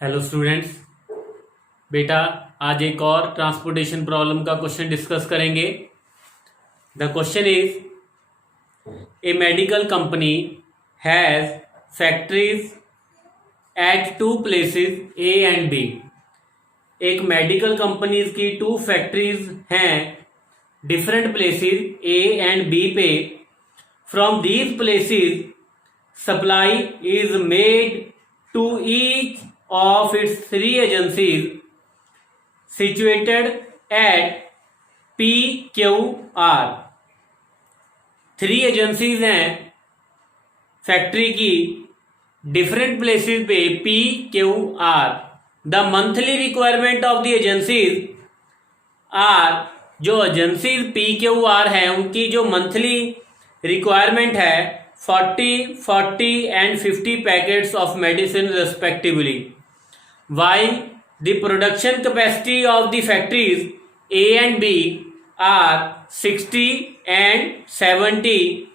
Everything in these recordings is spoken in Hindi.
हेलो स्टूडेंट्स, बेटा आज एक और ट्रांसपोर्टेशन प्रॉब्लम का क्वेश्चन डिस्कस करेंगे। The question is a medical company has factories at two places A and B. एक मेडिकल कंपनीज की टू फैक्ट्रीज हैं different places A and B पे। From these places supply is made to each of its three agencies situated at PQR। Three agencies हैं फैक्ट्री की डिफरेंट प्लेसेस पे PQR। The monthly requirement of the agencies are, जो एजेंसीज PQR है उनकी जो मंथली रिक्वायरमेंट है 40 and 50 packets of medicine respectively, while the production capacity of the factories A and B are 60 and 70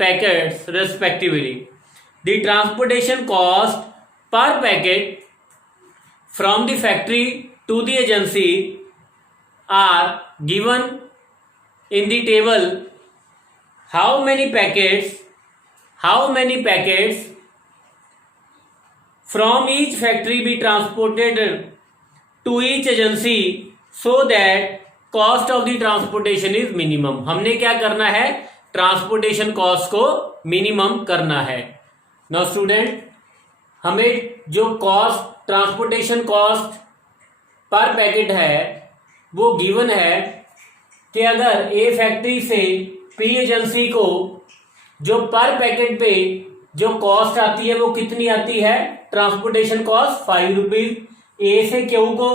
packets respectively. The transportation cost per packet from the factory to the agency are given in the table. How many packets from each factory be transported to each agency so that cost of the transportation is minimum। हमने क्या करना है, ट्रांसपोर्टेशन कॉस्ट को मिनिमम करना है। नाउ स्टूडेंट, हमें जो cost transportation cost per packet है वो गिवन है कि अगर ए फैक्ट्री से पी एजेंसी को जो पर पैकेट पे जो कॉस्ट आती है वो कितनी आती है, ट्रांसपोर्टेशन कॉस्ट 5 रुपीज। ए से क्यू को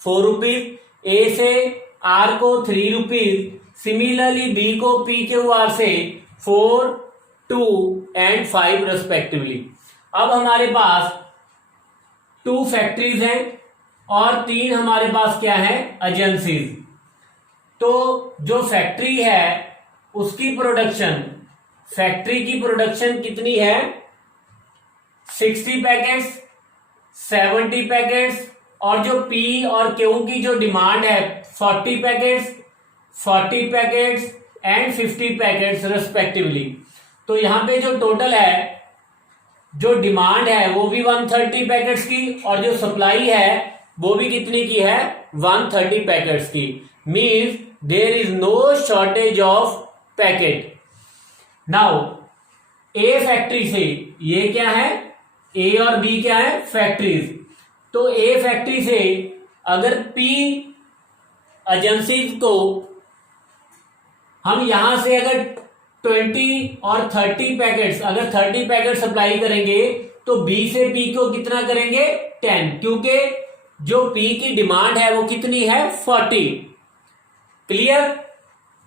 4 रुपीज, ए से आर को 3 रुपीज, सिमिलरली बी को पी क्यू आर से 4, 2 एंड 5 रेस्पेक्टिवली। अब हमारे पास 2 फैक्ट्रीज हैं और 3 हमारे पास क्या है, एजेंसीज। तो जो फैक्ट्री है उसकी प्रोडक्शन, फैक्ट्री की प्रोडक्शन कितनी है, 60 पैकेट्स, 70 पैकेट्स, और जो पी और क्यू की जो डिमांड है 40 packets, 40 packets and 50 packets respectively. तो यहां पे जो टोटल है, जो डिमांड है वो भी 130 पैकेट्स की और जो सप्लाई है वो भी कितनी की है, 130 पैकेट्स की। Means there is no shortage of packet. Now a factory से, ये क्या है, ए और बी क्या है, फैक्ट्रीज। तो ए फैक्ट्री से अगर पी एजेंसीज को हम यहां से अगर 20 और 30 पैकेट्स, अगर 30 पैकेट सप्लाई करेंगे तो बी से पी को कितना करेंगे, 10, क्योंकि जो पी की डिमांड है वो कितनी है, 40। क्लियर।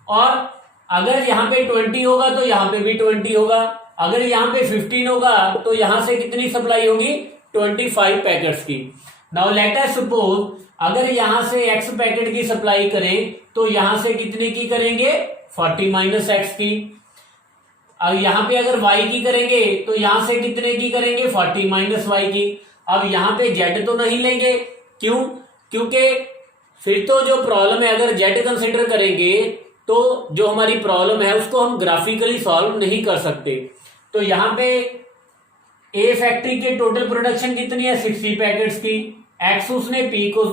और अगर यहां पे 20 होगा तो यहां पे भी 20 होगा, अगर यहां पे 15 होगा तो यहां से कितनी सप्लाई होगी, 25 पैकेट्स की। नाउ लेट अस सपोज अगर यहां से x पैकेट की सप्लाई करें तो यहां से कितने की करेंगे, 40 माइनस एक्स की। अब यहां पे अगर y की करेंगे तो यहां से कितने की करेंगे, 40 माइनस y की। अब यहां पे z तो नहीं लेंगे, क्यों, क्योंकि फिर तो जो प्रॉब्लम है अगर z कंसिडर करेंगे तो जो हमारी प्रॉब्लम है उसको हम ग्राफिकली सॉल्व नहीं कर सकते। तो यहां पे ए फैक्ट्री के टोटल प्रोडक्शन कितनी है, 60 पैकेट्स की। एक्स उसने पी को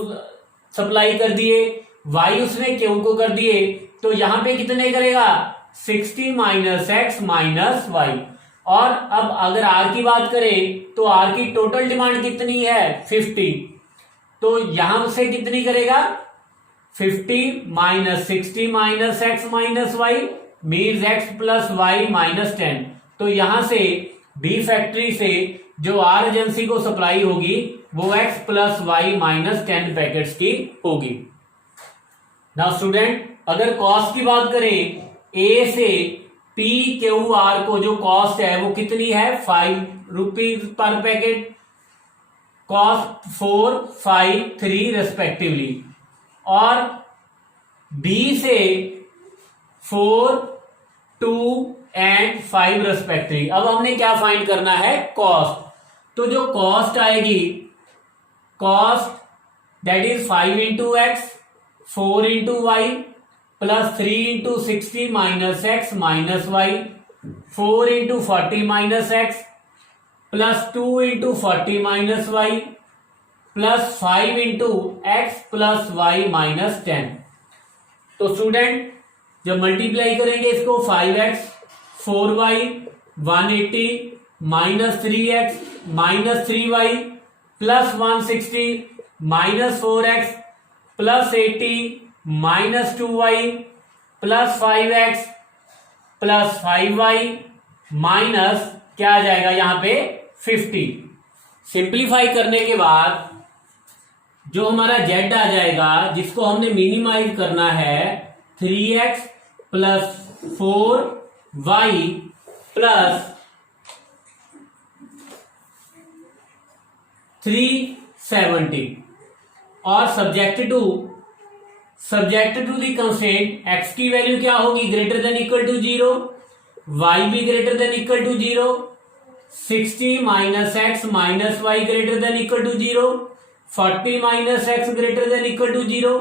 सप्लाई कर दिए, वाई उसने क्यू को कर दिए, तो यहां पे कितने करेगा, 60 माइनस एक्स माइनस वाई। और अब अगर आर की बात करें तो आर की टोटल डिमांड कितनी है, 50। तो यहां से कितनी करेगा, 50 minus 60 minus x minus y means x plus y minus 10। तो यहां से बी फैक्ट्री से जो आर एजेंसी को सप्लाई होगी वो x plus y minus 10 packets की होगी। नाउ स्टूडेंट, अगर कॉस्ट की बात करें, ए से पी क्यू आर को जो कॉस्ट है वो कितनी है, 5 rupees per packet, cost 4, 5, 3 respectively. और बी से 4, 2 एंड 5 रेस्पेक्टिवली। अब हमने क्या फाइंड करना है, कॉस्ट। तो जो कॉस्ट आएगी cost that is 5 into x 4 into y plus 3 into 60 minus x minus y 4 into 40 minus x plus 2 into 40 minus y plus 5 into x plus y minus 10। तो स्टूडेंट जब मल्टीप्लाई करेंगे इसको 5x 4y 180 minus 3x minus 3y plus 160 minus 4x plus 80 minus 2y plus 5x plus 5y minus क्या आ जाएगा यहां पे 50। सिंप्लीफाई करने के बाद जो हमारा z आ जाएगा जिसको हमने मिनिमाइज करना है 3x प्लस 4y प्लस 370 और subject to the constraint x की वैल्यू क्या होगी greater than equal to 0, y भी greater than equal to 0, 60 minus x minus y greater than equal to 0, 40 minus x greater than equal to 0,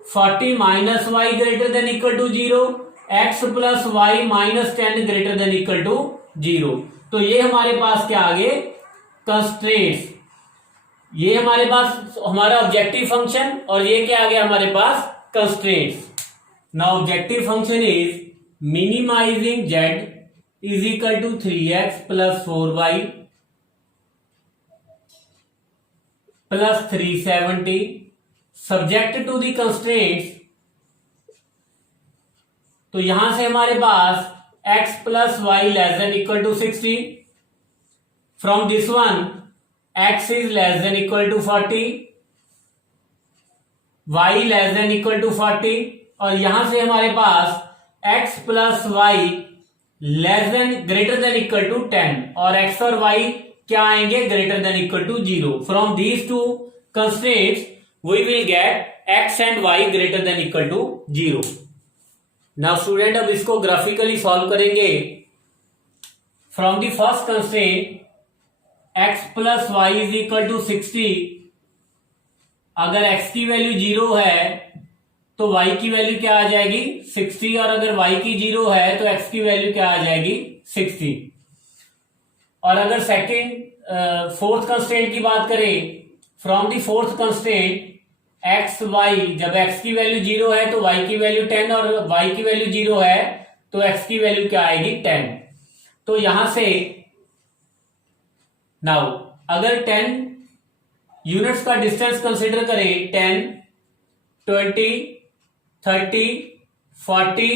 40 minus y greater than equal to 0, x plus y minus 10 greater than equal to 0। तो ये हमारे पास क्या आगे कंस्ट्रेंट्स, ये हमारे पास हमारा ऑब्जेक्टिव फंक्शन और ये क्या आ गया हमारे पास constraints. Now objective function is minimising z is equal to 3x plus 4y plus 370 subject to the constraints. तो यहां से हमारे पास x plus y less than equal to 60, from this one x is less than equal to 40, y less than equal to 40 और यहां से हमारे पास x plus y less than greater than equal to 10 और x और y क्या आएंगे greater than equal to 0। From these two constraints we will get x and y greater than equal to 0। Now student अब इसको ग्राफिकली सॉल्व करेंगे। From the first constraint x plus y is equal to 60, अगर x की वैल्यू 0 है तो y की वैल्यू क्या आ जाएगी 60 और अगर y की 0 है तो x की वैल्यू क्या आ जाएगी 60। और अगर सेकेंड फोर्थ कंस्ट्रेंट की बात करें, from the fourth constraint x y, जब x की वैल्यू 0 है तो y की वैल्यू 10 और y की वैल्यू 0 है तो x की वैल्यू क्या आएगी 10। तो यहां से नाउ अगर 10 यूनिट्स का डिस्टेंस कंसिडर करें 10, 20, 30, 40,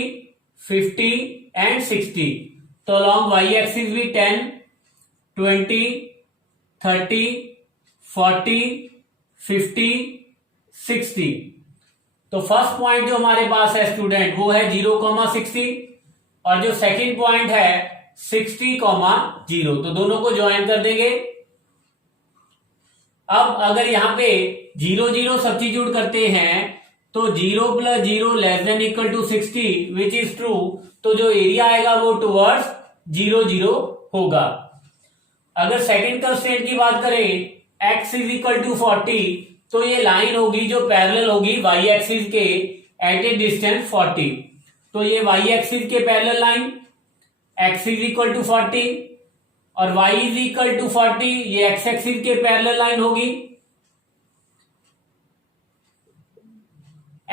50 एंड 60, तो अलॉन्ग y एक्सिस भी 10, 20, 30, 40, 50, 60। तो फर्स्ट पॉइंट जो हमारे पास है स्टूडेंट वो है 0,60 और जो सेकंड पॉइंट है 60,0। तो दोनों को ज्वाइन कर देंगे। अब अगर यहां पे 0 0 सब्स्टिट्यूट करते हैं तो 0 plus 0 less than equal to 60 which is true, तो जो एरिया आएगा वो टुवर्ड्स 0 0 होगा। अगर सेकंड कंस्ट्रेंट की बात करें x इज इक्वल टू 40, तो ये लाइन होगी जो पैरेलल होगी y एक्सिस के एट ए डिस्टेंस 40। तो ये y एक्सिस के parallel line x is equal to 40 और y इज इक्वल टू 40 ये x एक्सिस के पैरेलल लाइन होगी।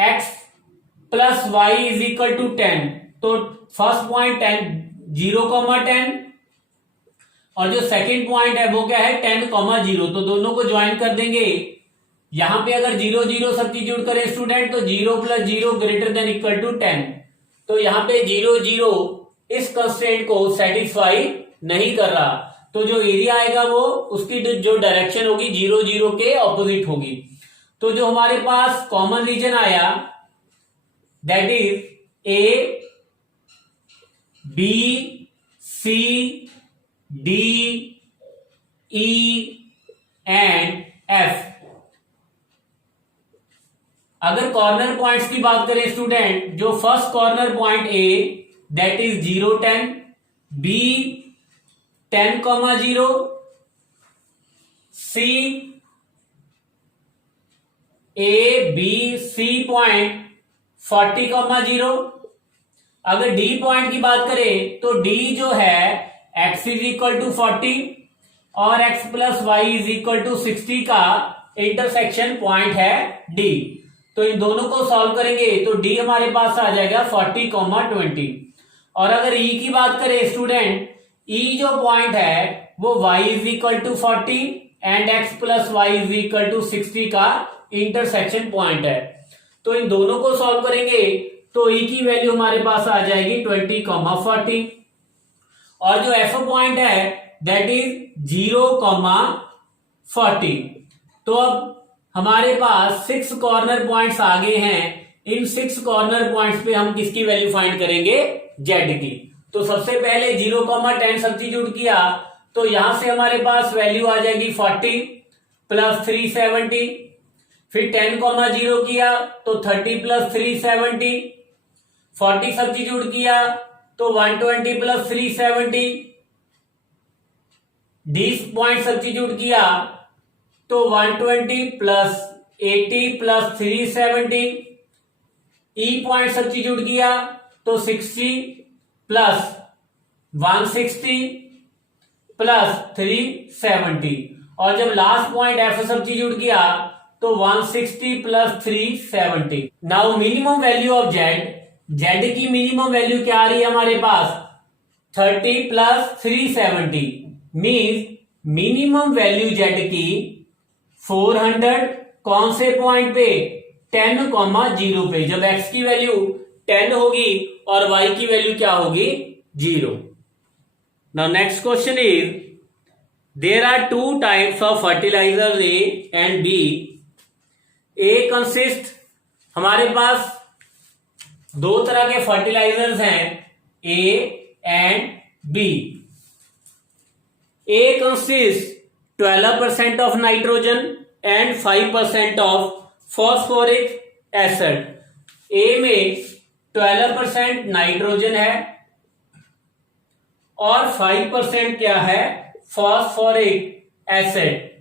x plus y is equal to 10, तो फर्स्ट पॉइंट 0,10 और जो सेकंड पॉइंट है वो क्या है 10,0। तो दोनों को ज्वाइन कर देंगे। यहां पे अगर 0 0 सब्स्टिट्यूट करें स्टूडेंट तो 0 plus 0 greater than equal to 10। तो यहां पे 0 0 इस कंस्ट्रेंट को सेटिस्फाई नहीं कर रहा, तो जो एरिया आएगा वो उसकी जो डायरेक्शन होगी 0 0 के ऑपोजिट होगी। तो जो हमारे पास कॉमन रीजन आया that is A B C D E and F. अगर कॉर्नर पॉइंट्स की बात करें स्टूडेंट, जो first corner point A that is 0 10, B 10,0, C A B C point 40,0। अगर डी पॉइंट की बात करें तो डी जो है x इज इक्वल टू 40 और x plus y is equal to 60 का इंटरसेक्शन पॉइंट है डी। तो इन दोनों को सॉल्व करेंगे तो डी हमारे पास आ जाएगा 40,20। और अगर ई की बात करें स्टूडेंट, ई जो पॉइंट है वो y is equal to 40 and x plus y is equal to 60 का इंटरसेक्शन पॉइंट है। तो इन दोनों को सॉल्व करेंगे तो ई की वैल्यू हमारे पास आ जाएगी 20,40 और जो एफ पॉइंट है दैट इज 0,40। तो अब हमारे पास 6 कॉर्नर पॉइंट्स आगे हैं। इन 6 कॉर्नर पॉइंट्स पे हम किसकी वैल्यू फाइंड करेंगे? जेड की। तो सबसे पहले 0,10 सब्स्टिट्यूट किया तो यहां से हमारे पास वैल्यू आ जाएगी 40 प्लस 370। फिर 10,0 किया तो 30 प्लस 370। 40 सब्स्टिट्यूट किया तो 120 प्लस 370। डी पॉइंट सब्स्टिट्यूट किया तो 120 प्लस 80 प्लस 370। ई पॉइंट सब्स्टिट्यूट किया तो 60 प्लस 160 प्लस 370 और जब लास्ट पॉइंट एफ सब्स्टिट्यूट किया तो 160 plus 370। Now minimum value of Z, Z की मिनिमम वैल्यू क्या आ रही है हमारे पास? 30 plus 370 means minimum value Z की 400 कौन से पॉइंट पे? 10,0 पे। जब x की वैल्यू 10 होगी और y की वैल्यू क्या होगी? 0। Now next question is there are 2 types of fertilizer A and B. A consist, हमारे पास 2 तरह के फर्टिलाइजर्स हैं A and B. A consist 12% of nitrogen and 5% of phosphoric acid। A में 12% नाइट्रोजन है और 5% क्या है? Phosphoric acid.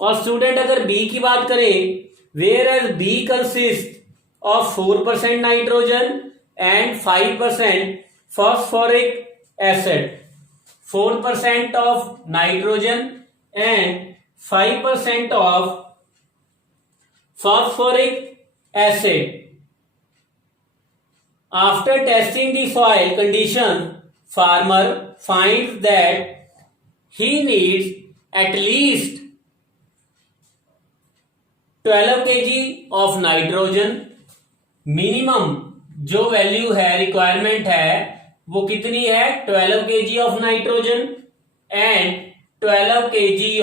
और स्टूडेंट अगर बी की बात करें, whereas B consist of 4% nitrogen and 5% phosphoric acid. 4% of nitrogen and 5% of phosphoric acid. After testing the soil condition, farmer finds that he needs at least 12 kg of nitrogen. Minimum जो वैल्यू है, रिक्वायरमेंट है, वो कितनी है? 12 kg of nitrogen and 12 kg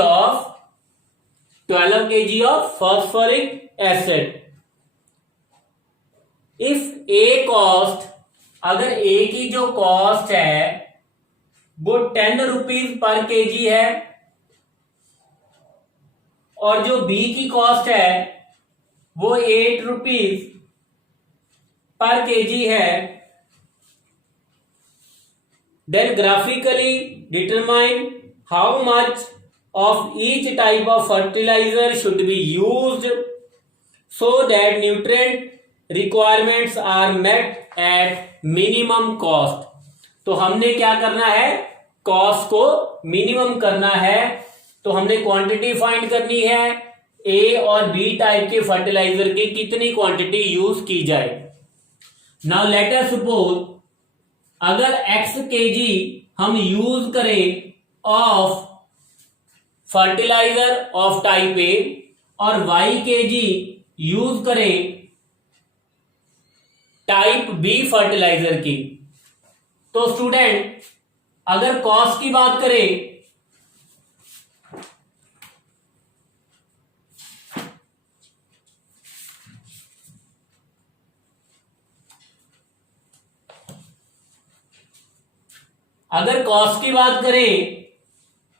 of phosphoric acid. If A cost, अगर ए की जो कॉस्ट है वो 10 रुपीज पर केजी है और जो बी की कॉस्ट है वो 8 रुपीज पर केजी है, then graphically determine how much of each type of fertilizer should be used so that nutrient requirements are met at minimum cost। तो हमने क्या करना है? कॉस्ट को मिनिमम करना है। तो हमने क्वांटिटी फाइंड करनी है ए और बी टाइप के फर्टिलाइजर की कितनी क्वांटिटी यूज की जाए। नाउ लेट अस सपोज अगर x kg हम यूज करें of fertilizer of type A और y kg यूज करें टाइप बी फर्टिलाइजर की, तो स्टूडेंट अगर कॉस्ट की बात करें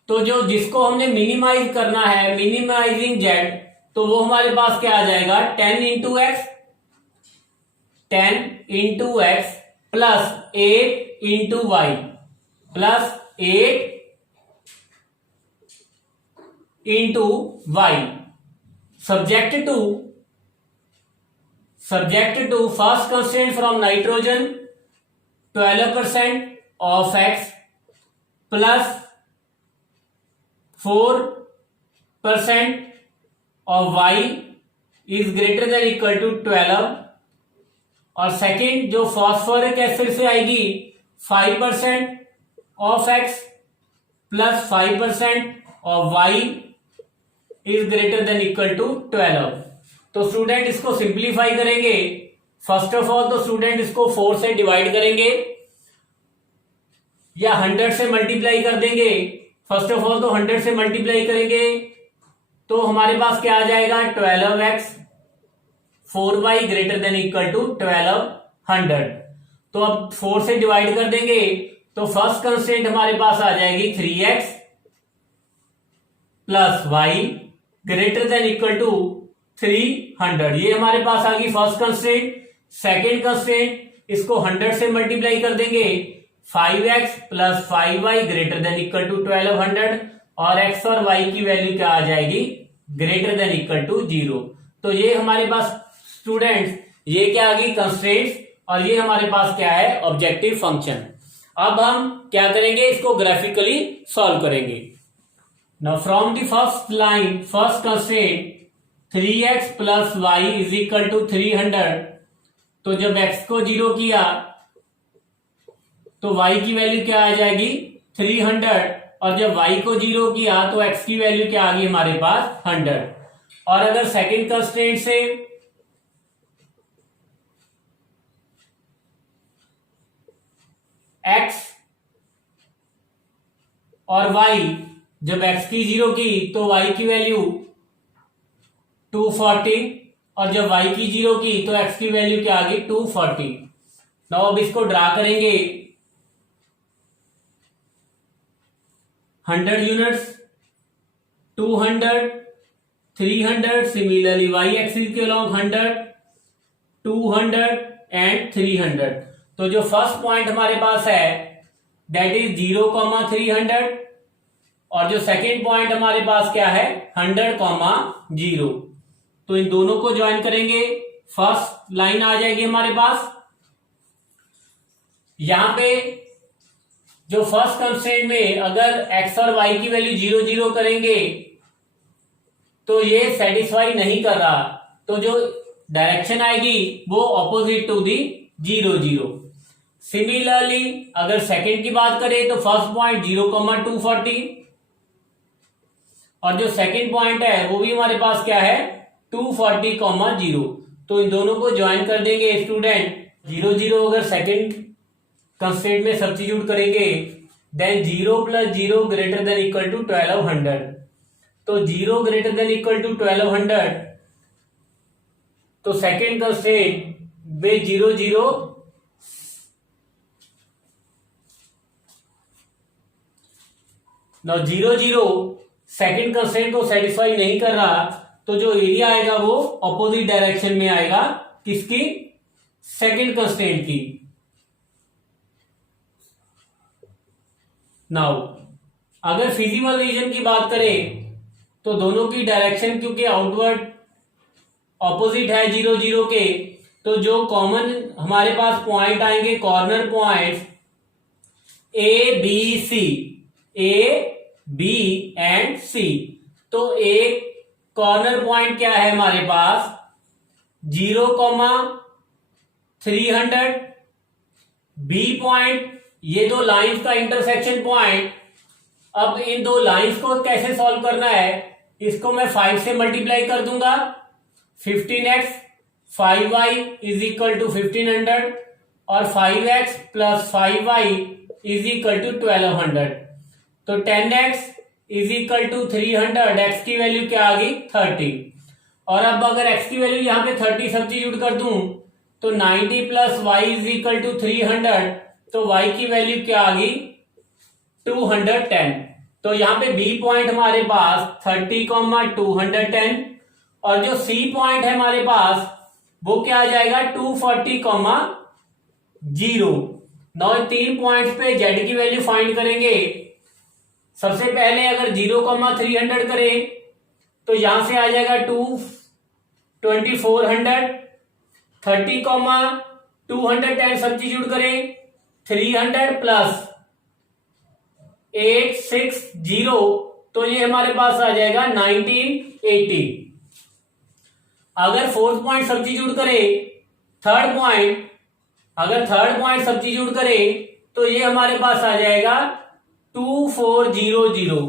तो जो जिसको हमने मिनिमाइज करना है, मिनिमाइजिंग जेड, तो वो हमारे पास क्या आ जाएगा? 10 into x plus 8 into y plus 8 into y. subject to first constraint from nitrogen 12% of x plus 4% of y is greater than equal to 12, और सेकेंड जो फॉस्फोरिक एसिड से आएगी 5% of x plus 5% of y is greater than equal to 12। तो स्टूडेंट इसको सिंप्लीफाई करेंगे। फर्स्ट ऑफ ऑल तो स्टूडेंट इसको 4 से डिवाइड करेंगे या 100 से मल्टीप्लाई कर देंगे। फर्स्ट ऑफ ऑल तो 100 से मल्टीप्लाई करेंगे तो हमारे पास क्या आ जाएगा 12x 4y greater than equal to 1200। तो अब 4 से डिवाइड कर देंगे तो फर्स्ट कंस्टेंट हमारे पास आ जाएगी 3x plus y greater than equal to 300। ये हमारे पास आ गई फर्स्ट कंस्टेंट। सेकेंड कंस्टेंट इसको 100 से मल्टीप्लाई कर देंगे 5x plus 5y greater than equal to 1200, और x और y की वैल्यू क्या आ जाएगी ग्रेटर देन इक्वल टू 0। तो ये हमारे पास स्टूडेंट्स ये क्या आ गई कंस्ट्रेंट्स, और ये हमारे पास क्या है ऑब्जेक्टिव फंक्शन। अब हम क्या करेंगे इसको ग्राफिकली सॉल्व करेंगे। Now from the first line first constraint 3x plus y is equal to 300, तो जब x को 0 किया तो y की वैल्यू क्या आ जाएगी 300, और जब y को 0 किया तो x की वैल्यू क्या आ गई हमारे पास 100। और अगर सेकेंड कंस्ट्रेंट से x और y, जब x की 0 की तो y की वैल्यू 240, और जब y की 0 की तो x की वैल्यू क्या आ गई 240। नाउ अब इसको ड्रा करेंगे 100 यूनिट्स 200 300, सिमिलरली y एक्सिस के अलॉन्ग 100 200 एंड 300। तो जो फर्स्ट पॉइंट हमारे पास है दैट इज 0,300, और जो सेकेंड पॉइंट हमारे पास क्या है 100,0। तो इन दोनों को ज्वाइन करेंगे, फर्स्ट लाइन आ जाएगी हमारे पास। यहां पे जो फर्स्ट कंस्ट्रेंट में अगर x और y की वैल्यू 0 0 करेंगे तो ये सेटिस्फाई नहीं कर रहा, तो जो डायरेक्शन आएगी वो ऑपोजिट टू दी 0 0। सिमिलरली अगर सेकेंड की बात करें तो फर्स्ट पॉइंट 0,240, और जो सेकेंड पॉइंट है वो भी हमारे पास क्या है 240,0। तो इन दोनों को ज्वाइन कर देंगे स्टूडेंट 0 0। अगर सेकेंड कंस्ट्रेंट में सब्स्टिट्यूट करेंगे then 0 plus 0 greater than equal to 1200। तो 0 ग्रेटर देन इक्वल टू 1200, तो सेकेंड कंस्ट्रेंट में 0 0 now 0 0 सेकेंड कंस्ट्रेंट को सेटिस्फाई नहीं कर रहा, तो जो एरिया आएगा वो ऑपोजिट डायरेक्शन में आएगा किसकी सेकेंड कंस्ट्रेंट की। नाउ अगर फिजिबल रीजन की बात करें तो दोनों की डायरेक्शन क्योंकि आउटवर्ड ऑपोजिट है 0 0 के, तो जो कॉमन हमारे पास पॉइंट आएंगे corner points A B and C. तो एक कॉर्नर पॉइंट क्या है हमारे पास 0,300, बी पॉइंट, ये दो लाइंस का इंटरसेक्शन पॉइंट। अब इन दो लाइंस को कैसे सॉल्व करना है, इसको मैं 5 से मल्टीप्लाई कर दूंगा। 15x 5y is equal to 1500, और 5x plus 5y is equal to 1200। तो 10x is equal to 300, x की वैल्यू क्या आ गई 30। और अब अगर x की वैल्यू यहां पे 30 सब्स्टिट्यूट कर दूं तो 90 plus y is equal to 300, तो y की वैल्यू क्या आ गई 210। तो यहाँ पे b पॉइंट हमारे पास 30,210, और जो c पॉइंट है हमारे पास वो क्या आ जाएगा 240,0। नौ 3 पॉइंट्स पे z की वैल्यू फाइंड करेंगे। सबसे पहले अगर 0,300 करें तो यहां से आ जाएगा 2400, 30 कॉमा 210 सब्स्टिट्यूट करें, 300 प्लस 860, तो ये हमारे पास आ जाएगा 1980। अगर फोर्थ पॉइंट सब्स्टिट्यूट करें, थर्ड पॉइंट सब्स्टिट्यूट करें तो ये हमारे पास आ जाएगा 2400।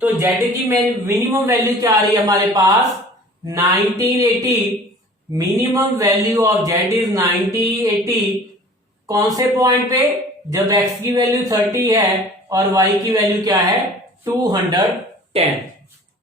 तो जेड की मिनिमम वैल्यू क्या आ रही है हमारे पास 1980। Minimum value of Z is 1980। कौन से पॉइंट पे? जब एक्स की वैल्यू 30 है और वाई की वैल्यू क्या है 210।